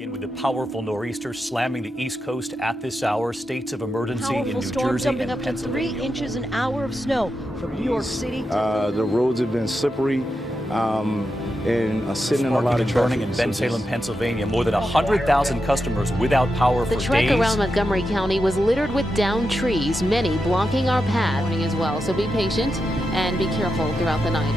begin with the powerful nor'easter slamming the East Coast at this hour. States of emergency in Powerful New storm Jersey dumping and up to 3 Pennsylvania. inches an hour of snow from New York City. The roads have been slippery and sitting in a lot of Sparking and burning in traffic. Ben Salem, Pennsylvania. More than 100,000 customers without power for The trek days. around Montgomery County was littered with downed trees, many blocking our path as well. So be patient and be careful throughout the night.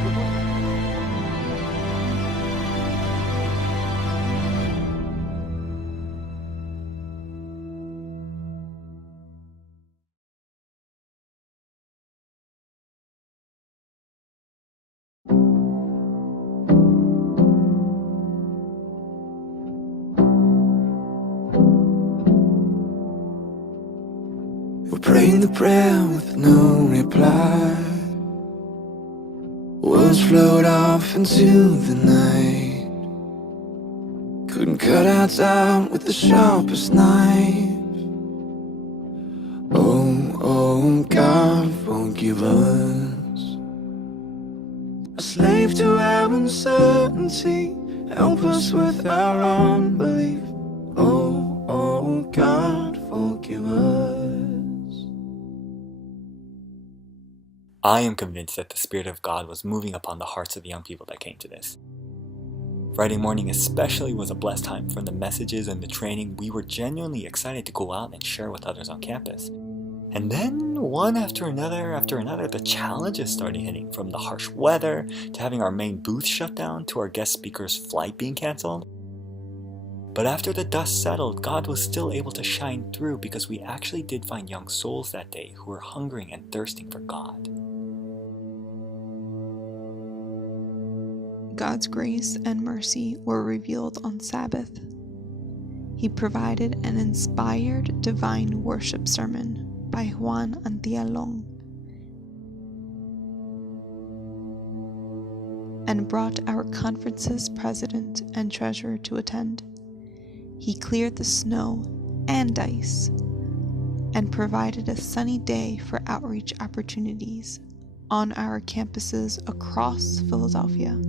We're praying the prayer with no reply. Words float off into the night. Couldn't cut our out with the sharpest knife. Oh, God, forgive us. A slave to our uncertainty. Help us with our unbelief. Oh, God, forgive us. I am convinced that the Spirit of God was moving upon the hearts of the young people that came to this. Friday morning especially was a blessed time. From the messages and the training, we were genuinely excited to go out and share with others on campus. And then, one after another, the challenges started hitting, from the harsh weather, to having our main booth shut down, to our guest speaker's flight being canceled. But after the dust settled, God was still able to shine through, because we actually did find young souls that day who were hungering and thirsting for God. God's grace and mercy were revealed on Sabbath. He provided an inspired divine worship sermon by Juan Antialong and brought our conference's president and treasurer to attend. He cleared the snow and ice and provided a sunny day for outreach opportunities on our campuses across Philadelphia.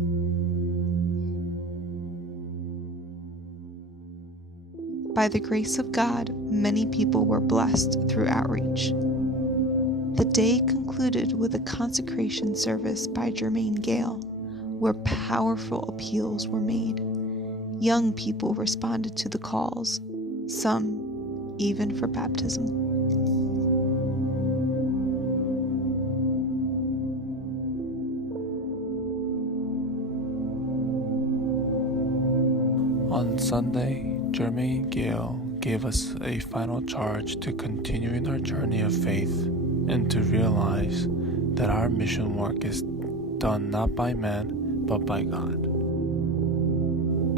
By the grace of God, many people were blessed through outreach. The day concluded with a consecration service by Jermaine Gale, where powerful appeals were made. Young people responded to the calls, some even for baptism. On Sunday, Jermaine Gale gave us a final charge to continue in our journey of faith and to realize that our mission work is done not by man, but by God.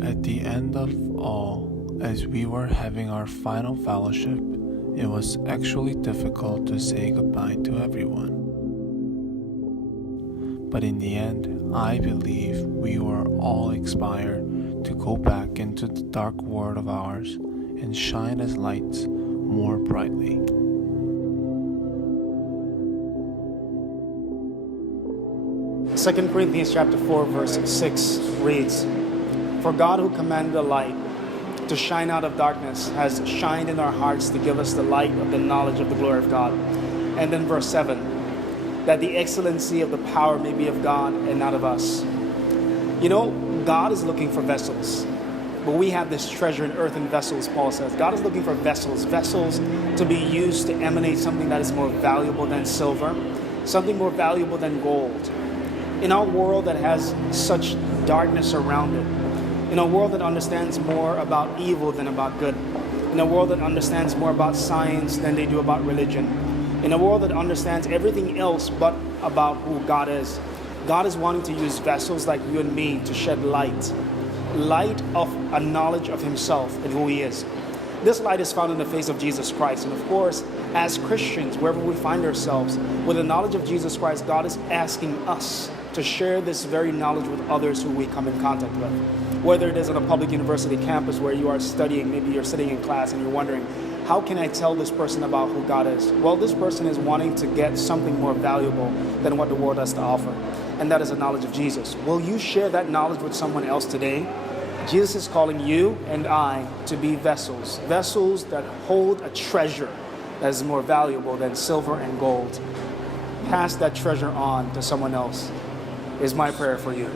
At the end of all, as we were having our final fellowship, it was actually difficult to say goodbye to everyone. But in the end, I believe we were all inspired to go back into the dark world of ours and shine as lights more brightly. 2 Corinthians chapter 4, verse 6 reads, "For God who commanded the light to shine out of darkness has shined in our hearts to give us the light of the knowledge of the glory of God." And then verse 7, "That the excellency of the power may be of God and not of us." You know, God is looking for vessels, but we have this treasure in earthen vessels, Paul says. God is looking for vessels to be used to emanate something that is more valuable than silver, something more valuable than gold. In our world that has such darkness around it, in a world that understands more about evil than about good, in a world that understands more about science than they do about religion, in a world that understands everything else but about who God is, God is wanting to use vessels like you and me to shed light of a knowledge of himself and who he is. This light is found in the face of Jesus Christ. And of course, as Christians, wherever we find ourselves, with the knowledge of Jesus Christ, God is asking us to share this very knowledge with others who we come in contact with. Whether it is on a public university campus where you are studying, maybe you're sitting in class and you're wondering, how can I tell this person about who God is? Well, this person is wanting to get something more valuable than what the world has to offer, and that is the knowledge of Jesus. Will you share that knowledge with someone else today? Jesus is calling you and I to be vessels, vessels that hold a treasure that is more valuable than silver and gold. Pass that treasure on to someone else is my prayer for you.